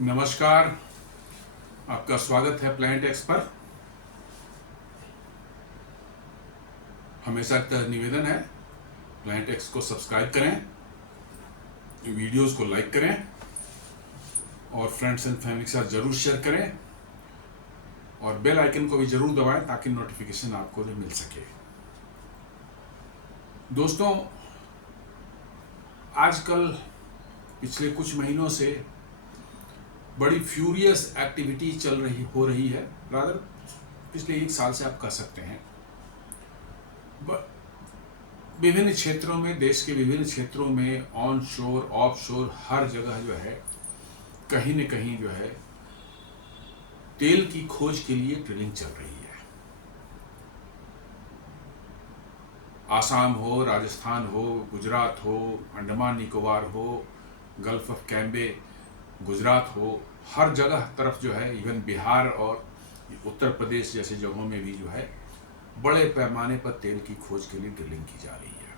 नमस्कार। आपका स्वागत है प्लैनेट एक्स पर। हमेशा का निवेदन है, प्लैनेट एक्स को सब्सक्राइब करें, वीडियोस को लाइक करें और फ्रेंड्स एंड फैमिली के साथ जरूर शेयर करें और बेल आइकन को भी जरूर दबाएं ताकि नोटिफिकेशन आपको भी मिल सके। दोस्तों, आजकल पिछले कुछ महीनों से बड़ी फ्यूरियस एक्टिविटी हो रही है, रादर पिछले एक साल से आप कह सकते हैं। विभिन्न क्षेत्रों में, देश के विभिन्न क्षेत्रों में ऑन शोर ऑफ शोर हर जगह जो है कहीं न कहीं जो है तेल की खोज के लिए ड्रिलिंग चल रही है। आसाम हो, राजस्थान हो, गुजरात हो, अंडमान निकोबार हो, गल्फ ऑफ कैम्बे गुजरात हो, हर जगह तरफ जो है, इवन बिहार और उत्तर प्रदेश जैसे जगहों में भी जो है बड़े पैमाने पर तेल की खोज के लिए ड्रिलिंग की जा रही है।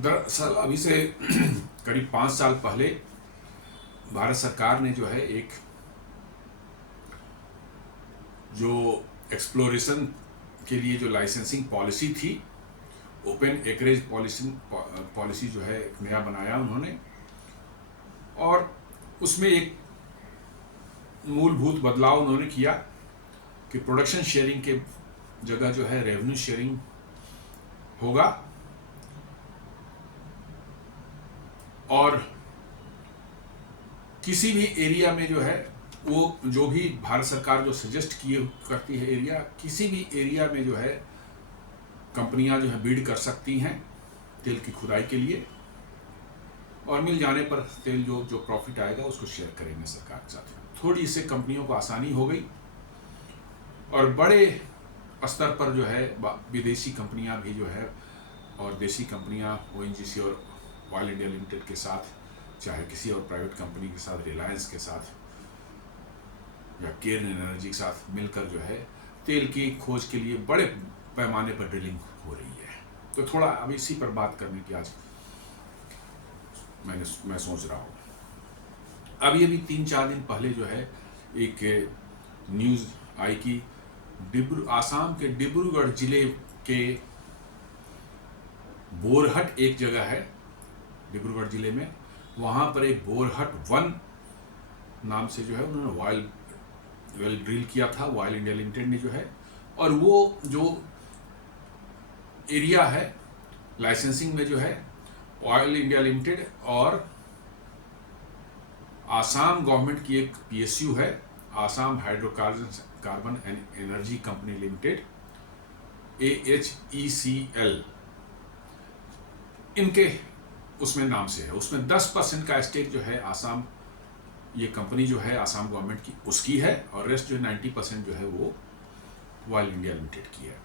दरअसल अभी से करीब 5 साल पहले भारत सरकार ने जो है एक जो एक्सप्लोरेशन के लिए जो लाइसेंसिंग पॉलिसी थी, ओपन एकरेज पॉलिसी जो है एक नया बनाया उन्होंने, और उसमें एक मूलभूत बदलाव उन्होंने किया कि प्रोडक्शन शेयरिंग के जगह जो है रेवेन्यू शेयरिंग होगा और किसी भी एरिया में जो है वो जो भी भारत सरकार जो सजेस्ट करती है एरिया, किसी भी एरिया में जो है कंपनियां जो है बिड कर सकती हैं तेल की खुदाई के लिए और मिल जाने पर तेल जो प्रॉफिट आएगा उसको शेयर करेंगे सरकार के साथ। थोड़ी इससे कंपनियों को आसानी हो गई और बड़े स्तर पर जो है विदेशी कंपनियां भी जो है और देसी कंपनियां ओएनजीसी और ऑयल इंडिया लिमिटेड के साथ, चाहे किसी और प्राइवेट कंपनी के साथ, रिलायंस के साथ या केयर एनर्जी के साथ मिलकर जो है तेल की खोज के लिए बड़े पैमाने पर ड्रिलिंग हो रही है। तो थोड़ा अब इसी पर बात करने की आज मैं सोच रहा हूँ। अभी 3-4 दिन पहले जो है एक न्यूज़ आई कि आसाम के डिब्रूगढ़ जिले के बोरहट एक जगह है डिब्रूगढ़ जिले में, वहाँ पर एक बोरहट 1 नाम से जो है उन्होंने वेल ड्रिल किया था, ऑयल इंडिया लिमिटेड ने जो है। और वो जो एरिया है लाइसेंसिंग में जो है ऑयल इंडिया लिमिटेड और आसाम गवर्नमेंट की एक पीएसयू है, Assam hydrocarbon and energy company limited, AHECL, इनके उसमें नाम से है। उसमें 10% का स्टेक जो है आसाम, ये कंपनी जो है आसाम गवर्नमेंट की उसकी है और रेस्ट जो 90% जो है वो ऑयल इंडिया लिमिटेड की है।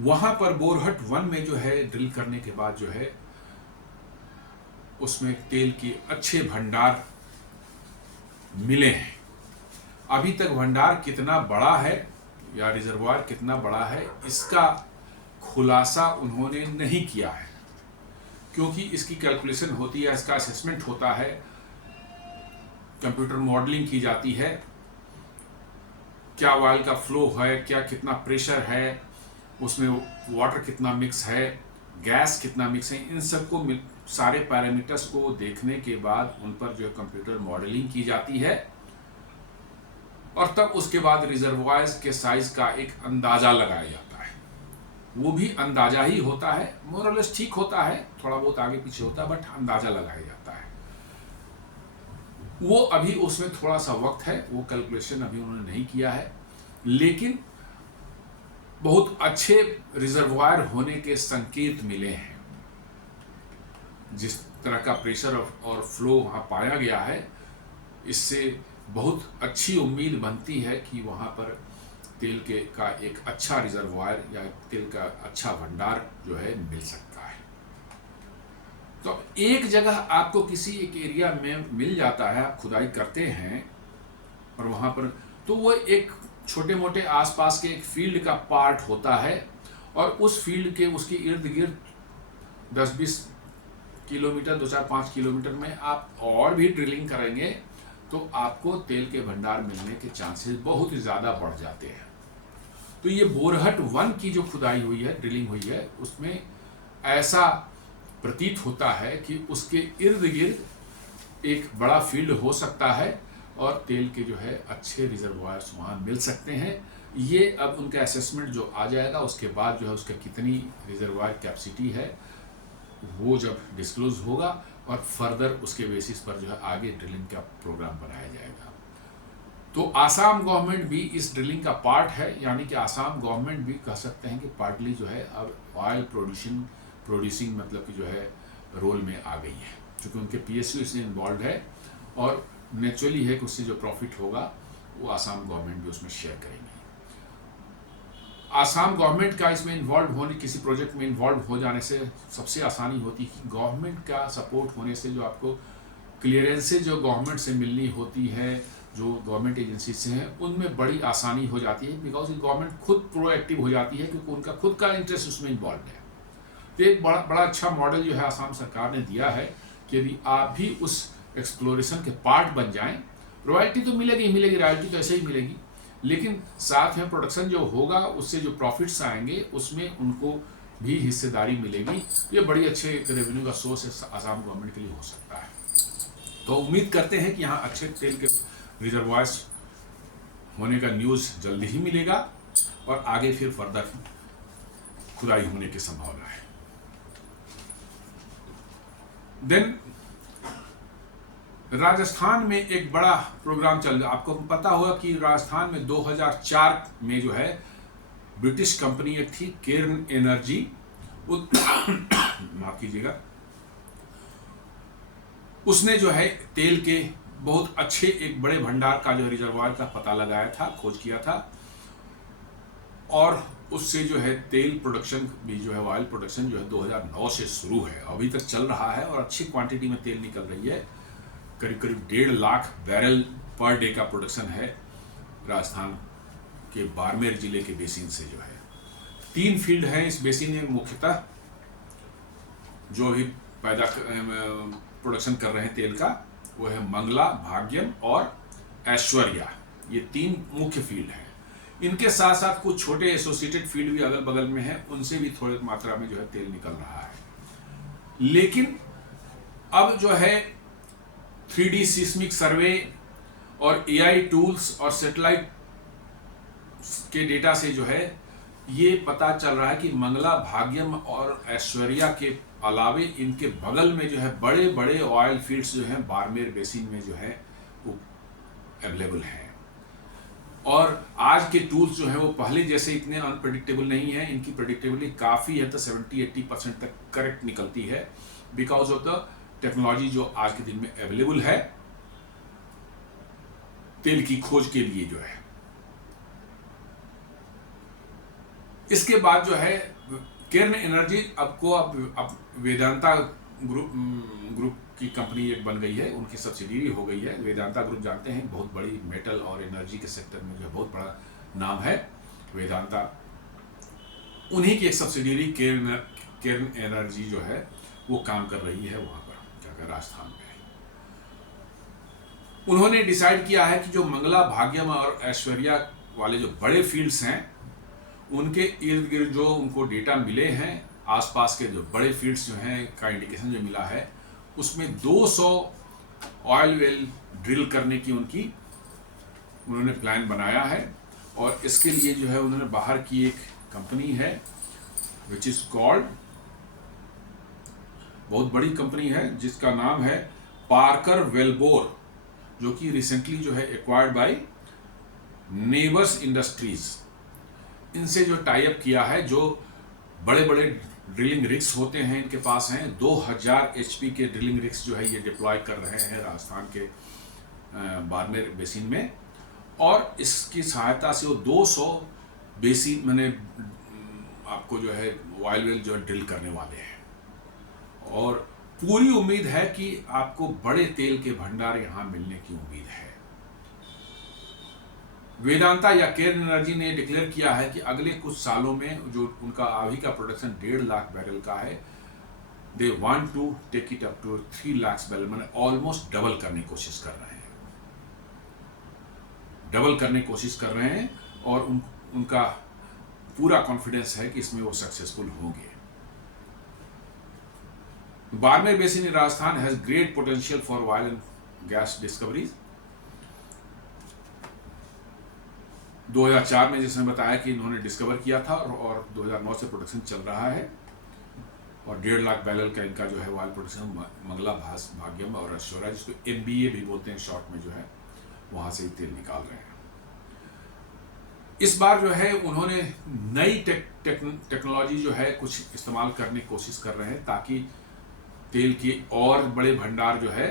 वहां पर बोरहट 1 में जो है ड्रिल करने के बाद जो है उसमें तेल के अच्छे भंडार मिले हैं। अभी तक भंडार कितना बड़ा है या रिजर्वायर कितना बड़ा है इसका खुलासा उन्होंने नहीं किया है, क्योंकि इसकी कैलकुलेशन होती है, इसका असेसमेंट होता है, कंप्यूटर मॉडलिंग की जाती है, क्या ऑयल का फ्लो है, क्या कितना प्रेशर है, उसमें वाटर कितना मिक्स है, गैस कितना मिक्स है, इन सबको सारे पैरामीटर्स को देखने के बाद उन पर जो है कंप्यूटर मॉडलिंग की जाती है और तब उसके बाद रिजर्वायर्स के साइज का एक अंदाजा लगाया जाता है। वो भी अंदाजा ही होता है, मोरलेस ठीक होता है, थोड़ा बहुत आगे पीछे होता है, बट अंदाजा लगाया जाता है। वो अभी उसमें थोड़ा सा वक्त है, वो कैलकुलेशन अभी उन्होंने नहीं किया है, लेकिन बहुत अच्छे रिजर्वायर होने के संकेत मिले हैं। जिस तरह का प्रेशर और फ्लो वहाँ पाया गया है, इससे बहुत अच्छी उम्मीद बनती है कि वहाँ पर तेल का एक अच्छा रिजर्वायर या तेल का अच्छा भंडार जो है मिल सकता है। तो एक जगह आपको किसी एक एरिया में मिल जाता है, आप खुदाई करते हैं और वहाँ पर तो वो एक छोटे मोटे आसपास के एक फील्ड का पार्ट होता है और उस फील्ड के उसके इर्द गिर्द 10-20 किलोमीटर, 2-4-5 किलोमीटर में आप और भी ड्रिलिंग करेंगे तो आपको तेल के भंडार मिलने के चांसेस बहुत ही ज़्यादा बढ़ जाते हैं। तो ये बोरहट 1 की जो खुदाई हुई है, ड्रिलिंग हुई है, उसमें ऐसा प्रतीत होता है कि उसके इर्द गिर्द एक बड़ा फील्ड हो सकता है और तेल के जो है अच्छे रिजर्वायर्स वहाँ मिल सकते हैं। ये अब उनका असेसमेंट जो आ जाएगा उसके बाद जो है उसका कितनी रिजर्वायर कैपेसिटी है वो जब डिस्क्लोज होगा और फर्दर उसके बेसिस पर जो है आगे ड्रिलिंग का प्रोग्राम बनाया जाएगा। तो आसाम गवर्नमेंट भी इस ड्रिलिंग का पार्ट है, यानी कि आसाम गवर्नमेंट भी कह सकते हैं कि पार्टली जो है अब ऑयल प्रोड्यूसिंग मतलब कि जो है रोल में आ गई है, क्योंकि उनके PSU इसमें इन्वॉल्व है और नेचुरली है कि उससे जो प्रॉफिट होगा वो आसाम गवर्नमेंट भी उसमें शेयर करेंगे। आसाम गवर्नमेंट का इसमें इन्वॉल्व होने, किसी प्रोजेक्ट में इन्वॉल्व हो जाने से सबसे आसानी होती है कि गवर्नमेंट का सपोर्ट होने से जो आपको क्लियरेंसेज जो गवर्नमेंट से मिलनी होती है, जो गवर्नमेंट एजेंसी से हैं, उनमें बड़ी आसानी हो जाती है, बिकॉज गवर्नमेंट खुद प्रोएक्टिव हो जाती है क्योंकि उनका खुद का इंटरेस्ट उसमें इन्वॉल्व है। तो एक बड़ा अच्छा मॉडल जो है आसाम सरकार ने दिया है कि यदि आप भी उस एक्सप्लोरेशन के पार्ट बन जाएं, रॉयल्टी तो मिलेगी ही मिलेगी, रॉयल्टी तो ऐसे ही मिलेगी, लेकिन साथ में प्रोडक्शन जो होगा उससे जो प्रॉफिट्स आएंगे उसमें उनको भी हिस्सेदारी मिलेगी। ये बड़ी अच्छे रेवेन्यू का सोर्स आसाम गवर्नमेंट के लिए हो सकता है। तो उम्मीद करते हैं कि यहाँ अच्छे तेल के रिजर्वायर्स होने का न्यूज़ जल्दी ही मिलेगा और आगे फिर फर्दर खुदाई होने की संभावना है। देन राजस्थान में एक बड़ा प्रोग्राम चल रहा है। आपको पता होगा कि राजस्थान में 2004 में जो है ब्रिटिश कंपनी एक थी केर्न एनर्जी, माफ कीजिएगा, उसने जो है तेल के बहुत अच्छे एक बड़े भंडार का जो रिजर्वायर का पता लगाया था, खोज किया था और उससे जो है तेल प्रोडक्शन भी जो है ऑयल प्रोडक्शन जो है 2009 से शुरू है, अभी तक चल रहा है और अच्छी क्वांटिटी में तेल निकल रही है। करीब 1.5 लाख बैरल पर डे का प्रोडक्शन है राजस्थान के बाड़मेर जिले के बेसिन से। जो है 3 फील्ड हैं इस बेसिन में मुख्यतः जो भी प्रोडक्शन कर रहे हैं तेल का, वो है मंगला, भाग्यम और ऐश्वर्या। ये 3 मुख्य फील्ड हैं। इनके साथ साथ कुछ छोटे एसोसिएटेड फील्ड भी अगल बगल में हैं, उनसे भी थोड़ी मात्रा में जो है तेल निकल रहा है। लेकिन अब जो है 3D सिस्मिक सर्वे और AI टूल्स और सैटेलाइट के डेटा से जो है ये पता चल रहा है कि मंगला, भाग्यम और ऐश्वर्या के अलावे इनके बगल में जो है बड़े बड़े ऑयल फील्ड्स जो हैं बाड़मेर बेसिन में जो है वो अवेलेबल हैं। और आज के टूल्स जो हैं वो पहले जैसे इतने अनप्रेडिक्टेबल नहीं है, इनकी प्रेडिक्टेबिलिटी काफ़ी है, तो 70-80% तक करेक्ट निकलती है बिकॉज ऑफ द टेक्नोलॉजी जो आज के दिन में अवेलेबल है तेल की खोज के लिए जो है। इसके बाद जो है केर्न एनर्जी अब वेदांता ग्रुप की कंपनी एक बन गई है, उनकी सब्सिडियरी हो गई है। वेदांता ग्रुप जानते हैं बहुत बड़ी मेटल और एनर्जी के सेक्टर में जो बहुत बड़ा नाम है वेदांता, उन्हीं की एक सब्सिडियरी केर्न एनर्जी जो है वो काम कर रही है वहाँ पर जाकर राजस्थान में। उन्होंने डिसाइड किया है कि जो मंगला, भाग्यम और ऐश्वर्या वाले जो बड़े फील्ड्स हैं उनके इर्द गिर्द जो उनको डेटा मिले हैं, आसपास के जो बड़े फील्ड्स जो हैं का इंडिकेशन जो मिला है, उसमें 200 ऑयल वेल ड्रिल करने की उन्होंने प्लान बनाया है। और इसके लिए जो है उन्होंने बाहर की एक कंपनी है विच इज कॉल्ड, बहुत बड़ी कंपनी है जिसका नाम है पार्कर वेलबोर, जो कि रिसेंटली जो है एक्वायर्ड बाय नेवर्स इंडस्ट्रीज। इनसे जो टाई अप किया है, जो बड़े बड़े ड्रिलिंग रिग्स होते हैं इनके पास हैं, 2000 HP के ड्रिलिंग रिग्स जो है ये डिप्लॉय कर रहे हैं राजस्थान के बाड़मेर बेसिन में, और इसकी सहायता से वो 200 बेसिन मैंने आपको जो है ऑयल वेल जो ड्रिल करने वाले हैं। और पूरी उम्मीद है कि आपको बड़े तेल के भंडार यहाँ मिलने की उम्मीद है। वेदांता या केर्न एनर्जी ने डिक्लेयर किया है कि अगले कुछ सालों में जो उनका अभी का प्रोडक्शन 1.5 लाख बैरल का है, they want to take it up to 3 lakh barrel, मैंने ऑलमोस्ट डबल करने की कोशिश कर रहे हैं, डबल करने की कोशिश कर रहे हैं, और उनका पूरा कॉन्फिडेंस है कि इसमें वो सक्सेसफुल होंगे। Barmer basin in Rajasthan has great potential for oil and gas discoveries. 2004 में जिसने बताया कि इन्होंने डिस्कवर किया था, और 2009 से प्रोडक्शन चल रहा है, और 1.5 लाख बैरल का इनका जो है ऑयल प्रोडक्शन मंगला भाग्यम और ऐश्वर्या, जिसको MBA भी बोलते हैं शॉर्ट में, जो है वहां से ही तेल निकाल रहे हैं। इस बार जो है उन्होंने नई टेक्नोलॉजी जो है कुछ इस्तेमाल करने की कोशिश कर रहे हैं, ताकि तेल के और बड़े भंडार जो है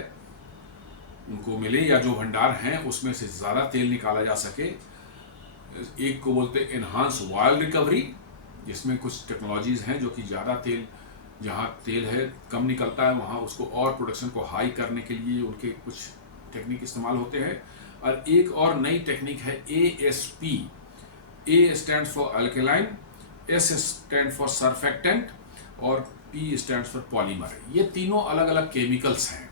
उनको मिले, या जो भंडार हैं उसमें से ज़्यादा तेल निकाला जा सके। एक को बोलते हैं एनहांस ऑयल रिकवरी, जिसमें कुछ टेक्नोलॉजीज़ हैं जो कि ज़्यादा तेल, जहाँ तेल है कम निकलता है वहाँ उसको और प्रोडक्शन को हाई करने के लिए उनके कुछ टेक्निक इस्तेमाल होते हैं। और एक और नई टेक्निक है ASP। A stand for alkaline, S stand for surfactant, और P स्टैंड फॉर पॉलीमर। ये तीनों अलग अलग केमिकल्स हैं,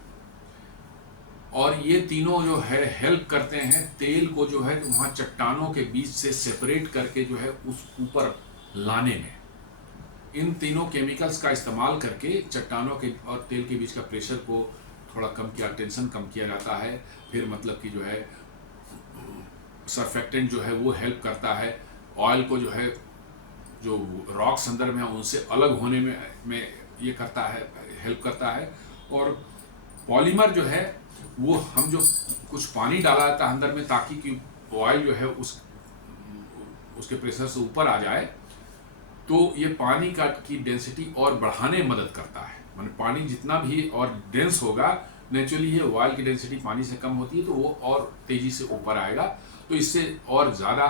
और ये तीनों जो है हेल्प करते हैं तेल को जो है वहाँ चट्टानों के बीच से सेपरेट करके जो है उस ऊपर लाने में। इन तीनों केमिकल्स का इस्तेमाल करके चट्टानों के और तेल के बीच का प्रेशर को थोड़ा कम किया, टेंशन कम किया जाता है। फिर मतलब कि जो है सरफेक्टेंट जो है वो हेल्प करता है ऑयल को, जो है जो रॉक्स अंदर में है उनसे अलग होने में ये करता है, हेल्प करता है। और पॉलीमर जो है वो हम जो कुछ पानी डाला जाता है अंदर में, ताकि कि ऑयल जो है उसके प्रेशर से ऊपर आ जाए, तो ये पानी की डेंसिटी और बढ़ाने में मदद करता है। माने पानी जितना भी और डेंस होगा, नेचुरली ये ऑयल की डेंसिटी पानी से कम होती है, तो वो और तेजी से ऊपर आएगा, तो इससे और ज़्यादा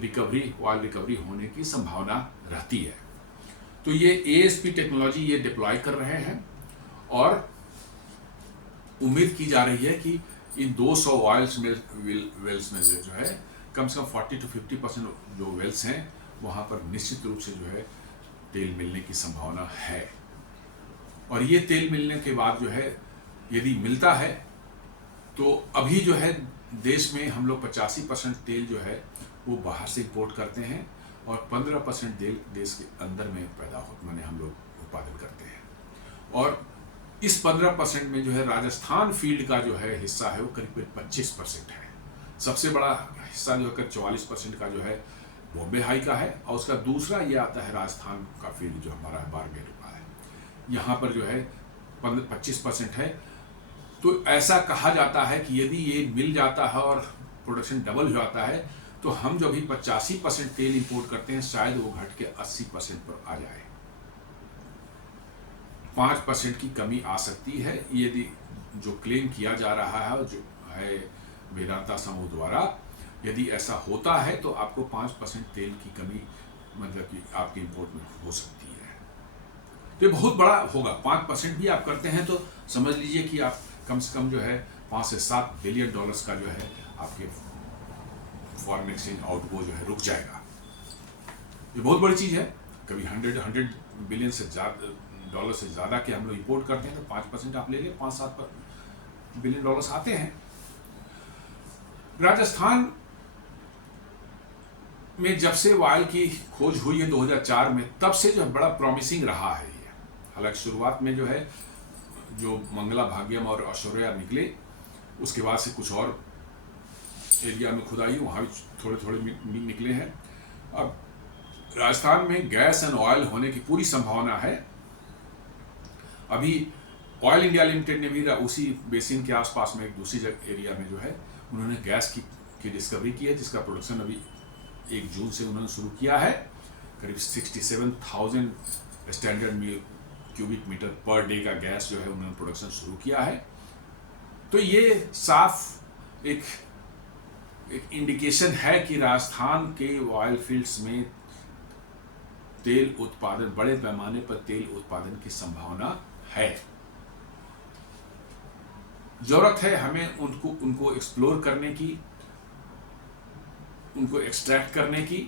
रिकवरी, ऑयल रिकवरी होने की संभावना रहती है। तो ये ASP टेक्नोलॉजी ये डिप्लॉय कर रहे हैं, और उम्मीद की जा रही है कि इन 200 ऑयल्स वेल्स में जो है कम से कम 40 to 50% जो वेल्स हैं वहाँ पर निश्चित रूप से जो है तेल मिलने की संभावना है। और ये तेल मिलने के बाद जो है यदि मिलता है तो अभी जो है देश में हम लोग 85% तेल जो है वो बाहर से इंपोर्ट करते हैं, और 15% तेल देश के अंदर में पैदा होता, माने हम लोग उत्पादन करते हैं। और इस 15% में जो है राजस्थान फील्ड का जो है हिस्सा है वो करीब 25% है। सबसे बड़ा हिस्सा जो है 44% का जो है बॉम्बे हाई का है, और उसका दूसरा ये आता है राजस्थान का फील्ड जो हमारा बाड़मेर का है, यहाँ पर जो है 25% है। तो ऐसा कहा जाता है कि यदि ये मिल जाता है और प्रोडक्शन डबल हो जाता है, तो हम जो अभी 85% तेल इंपोर्ट करते हैं शायद वो घट के 80% पर आ जाए। 5% की कमी आ सकती है, यदि जो क्लेम किया जा रहा है जो है वेदांता समूह द्वारा, यदि ऐसा होता है तो आपको 5% तेल की कमी मतलब कि आपके इंपोर्ट में हो सकती है। तो ये बहुत बड़ा होगा। 5% भी आप करते हैं तो समझ लीजिए कि आप कम से कम जो है 5 से 7 बिलियन डॉलर्स का जो है आपके फॉरेन एक्सचेंज आउटगो जो है रुक जाएगा। ये बहुत बड़ी चीज़ है। कभी 100 बिलियन से ज़्यादा डॉलर से ज़्यादा के हम लोग इंपोर्ट करते हैं, तो 5% आप ले लें, 5-7 बिलियन डॉलर्स आते हैं। राजस्थान में जब से ऑयल की खोज हुई है 2004 में, तब से जो बड़ा प्रॉमिसिंग रहा है ये। हालांकि शुरुआत में जो है जो मंगला भाग्यम और ऐश्वर्या निकले, उसके बाद से कुछ और एरिया में खुदाई वहाँ भी थोड़े थोड़े निकले हैं। अब राजस्थान में गैस एंड ऑयल होने की पूरी संभावना है। अभी ऑयल इंडिया लिमिटेड ने भी उसी बेसिन के आसपास में एक दूसरी एरिया में जो है उन्होंने गैस की डिस्कवरी की है, जिसका प्रोडक्शन अभी 1 जून से उन्होंने शुरू किया है। करीब 67,000 standard cubic metre per day का गैस जो है उन्होंने प्रोडक्शन शुरू किया है। तो ये साफ एक इंडिकेशन है कि राजस्थान के ऑयल फील्ड्स में तेल उत्पादन, बड़े पैमाने पर तेल उत्पादन की संभावना है। जरूरत है हमें उनको एक्सप्लोर करने की, उनको एक्सट्रैक्ट करने की,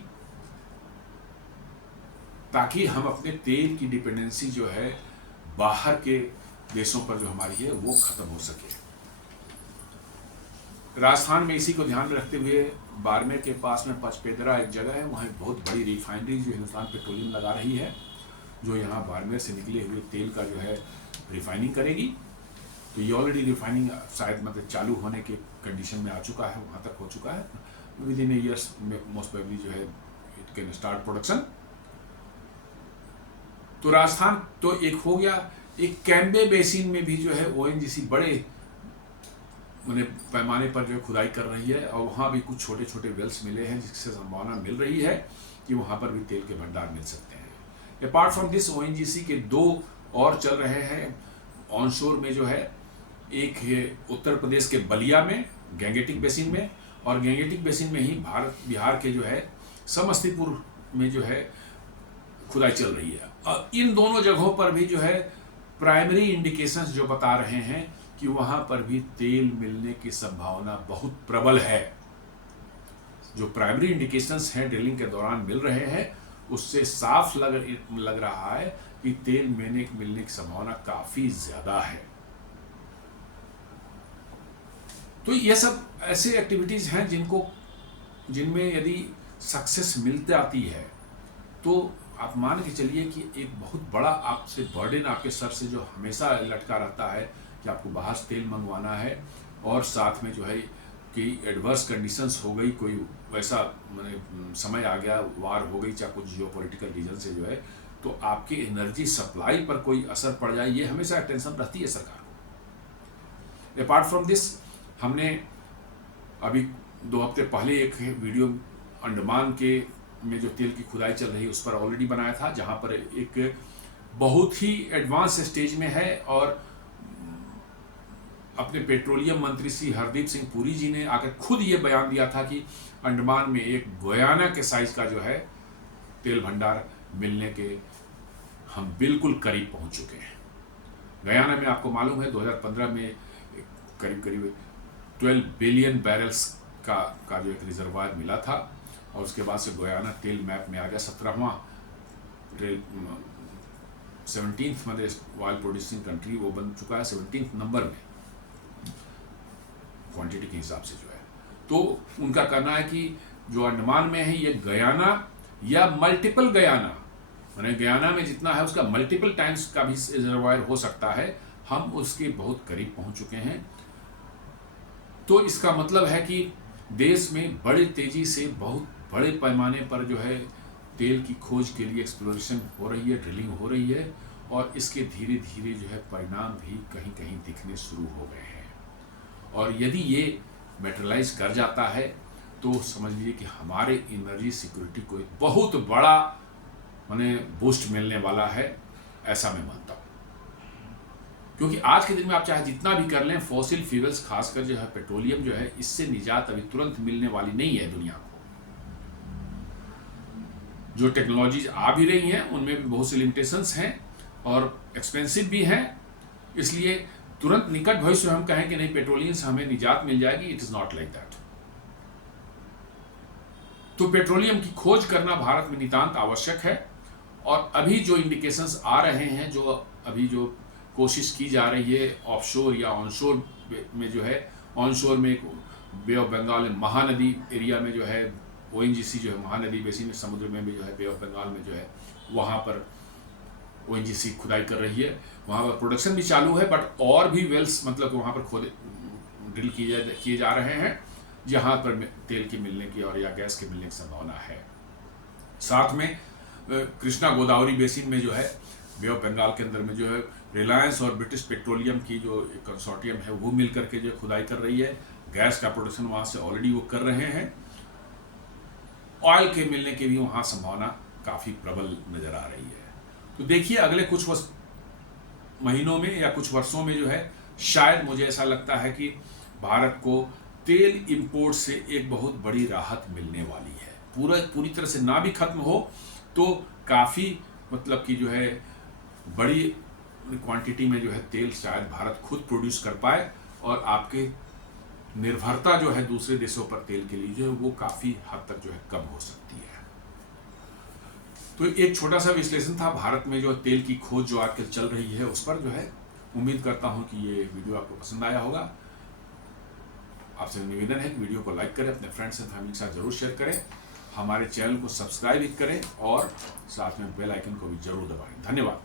ताकि हम अपने तेल की डिपेंडेंसी जो है बाहर के देशों पर जो हमारी है वो खत्म हो सके। राजस्थान में इसी को ध्यान में रखते हुए बाड़मेर के पास में पचपेदरा एक जगह है, वहाँ एक बहुत बड़ी रिफाइनरी जो हिंदुस्तान पेट्रोलियम लगा रही है, जो यहाँ बाड़मेर से निकले हुए तेल का जो है रिफाइनिंग करेगी। तो ये ऑलरेडी रिफाइनिंग शायद मतलब चालू होने के कंडीशन में आ चुका है, वहाँ तक हो चुका है। With in years most probably जो है इट कैन स्टार्ट प्रोडक्शन। तो राजस्थान तो एक हो गया। एक कैम्बे बेसिन में भी जो है ओएनजीसी बड़े मैंने पैमाने पर जो खुदाई कर रही है, और वहाँ भी कुछ छोटे छोटे वेल्स मिले हैं जिससे संभावना मिल रही है कि वहाँ पर भी तेल के भंडार मिल सकते हैं। अपार्ट फ्रॉम दिस ओएनजीसी के 2 और चल रहे हैं ऑनशोर में जो है, एक है उत्तर प्रदेश के बलिया में गंगेटिक बेसिन में, और गंगेटिक बेसिन में ही बिहार के जो है समस्तीपुर में जो है खुदाई चल रही है। और इन दोनों जगहों पर भी जो है प्राइमरी इंडिकेशंस जो बता रहे हैं कि वहां पर भी तेल मिलने की संभावना बहुत प्रबल है। जो प्राइमरी इंडिकेशंस हैं ड्रिलिंग के दौरान मिल रहे हैं, उससे साफ लग रहा है कि तेल मिलने की संभावना काफी ज्यादा है। तो ये सब ऐसे एक्टिविटीज हैं जिनमें यदि सक्सेस मिलती आती है तो आप मान के चलिए कि एक बहुत बड़ा आपसे बर्डन आपके सर से जो हमेशा लटका रहता है कि आपको बाहर से तेल मंगवाना है, और साथ में जो है कि एडवर्स कंडीशंस हो गई, कोई वैसा मैंने समय आ गया, वार हो गई, चाहे कुछ जियोपॉलिटिकल रीजन से जो है, तो आपकी एनर्जी सप्लाई पर कोई असर पड़ जाए, ये हमेशा टेंशन रहती है सरकार को। अपार्ट फ्रॉम दिस, हमने अभी 2 हफ्ते पहले एक वीडियो अंडमान के में जो तेल की खुदाई चल रही है उस पर ऑलरेडी बनाया था, जहां पर एक बहुत ही एडवांस स्टेज में है, और अपने पेट्रोलियम मंत्री श्री हरदीप सिंह पुरी जी ने आकर खुद ये बयान दिया था कि अंडमान में एक गुयाना के साइज का जो है तेल भंडार मिलने के हम बिल्कुल करीब पहुंच चुके हैं। गुयाना में आपको मालूम है 2015 में करीब 12 बिलियन बैरल्स का जो एक रिजर्वायर मिला था, और उसके बाद से गुयाना तेल मैप में आ गया। 17वां 17th मतलब ऑयल प्रोड्यूसिंग कंट्री वो बन चुका है, 17th नंबर में क्वांटिटी के हिसाब से जो है। तो उनका कहना है कि जो अंडमान में है ये गुयाना या मल्टीपल गुयाना, माने गुयाना में जितना है उसका मल्टीपल टाइम्स का भी रिजर्वायर हो सकता है, हम उसके बहुत करीब पहुंच चुके हैं। तो इसका मतलब है कि देश में बड़ी तेजी से बहुत बड़े पैमाने पर जो है तेल की खोज के लिए एक्सप्लोरेशन हो रही है, ड्रिलिंग हो रही है, और इसके धीरे धीरे जो है परिणाम भी कहीं कहीं दिखने शुरू हो गए हैं। और यदि ये मैटेरियलाइज कर जाता है तो समझ लीजिए कि हमारे एनर्जी सिक्योरिटी को एक बहुत बड़ा माने बूस्ट मिलने वाला है, ऐसा मैं मानता हूँ। क्योंकि आज के दिन में आप चाहे जितना भी कर लें, फॉसिल फ्यूल्स खासकर जो है पेट्रोलियम जो है, इससे निजात अभी तुरंत मिलने वाली नहीं है दुनिया को। जो टेक्नोलॉजीज आ भी रही हैं उनमें भी बहुत सी लिमिटेशंस हैं और एक्सपेंसिव भी हैं, इसलिए तुरंत निकट भविष्य में हम कहें कि नहीं पेट्रोलियम से हमें निजात मिल जाएगी, it is not like that. तो पेट्रोलियम की खोज करना भारत में नितांत आवश्यक है, और अभी जो इंडिकेशंस आ रहे हैं, जो अभी जो कोशिश की जा रही है ऑफशोर या ऑनशोर में जो है, ऑनशोर में बे ऑफ बंगाल में महानदी एरिया में जो है ओएनजीसी जो है महानदी बेसिन में समुद्र में भी जो है बे ऑफ बंगाल में जो है वहाँ पर ओएनजीसी खुदाई कर रही है, वहाँ पर प्रोडक्शन भी चालू है, बट और भी वेल्स मतलब वहाँ पर खोदे ड्रिल किए जा रहे हैं जहाँ पर तेल की मिलने की और या गैस के मिलने की संभावना है। साथ में कृष्णा गोदावरी बेसिन में जो है बे ऑफ बंगाल के अंदर में जो है रिलायंस और ब्रिटिश पेट्रोलियम की जो कंसोर्टियम है वो मिल करके जो खुदाई कर रही है, गैस का प्रोडक्शन वहाँ से ऑलरेडी वो कर रहे हैं, ऑयल के मिलने की भी वहाँ संभावना काफ़ी प्रबल नज़र आ रही है। तो देखिए अगले कुछ महीनों में या कुछ वर्षों में जो है शायद मुझे ऐसा लगता है कि भारत को तेल इंपोर्ट से एक बहुत बड़ी राहत मिलने वाली है। पूरी तरह से ना भी खत्म हो तो काफ़ी मतलब कि जो है बड़ी क्वांटिटी में जो है तेल शायद भारत खुद प्रोड्यूस कर पाए, और आपके निर्भरता जो है दूसरे देशों पर तेल के लिए जो है वो काफ़ी हद तक जो है कम हो सकती है। तो एक छोटा सा विश्लेषण था भारत में जो तेल की खोज जो आजकल चल रही है उस पर जो है। उम्मीद करता हूं कि ये वीडियो आपको पसंद आया होगा। आपसे निवेदन है कि वीडियो को लाइक करें, अपने फ्रेंड्स एंड फैमिली के साथ जरूर शेयर करें, हमारे चैनल को सब्सक्राइब भी करें और साथ में बेल आइकन को भी जरूर दबाएं। धन्यवाद।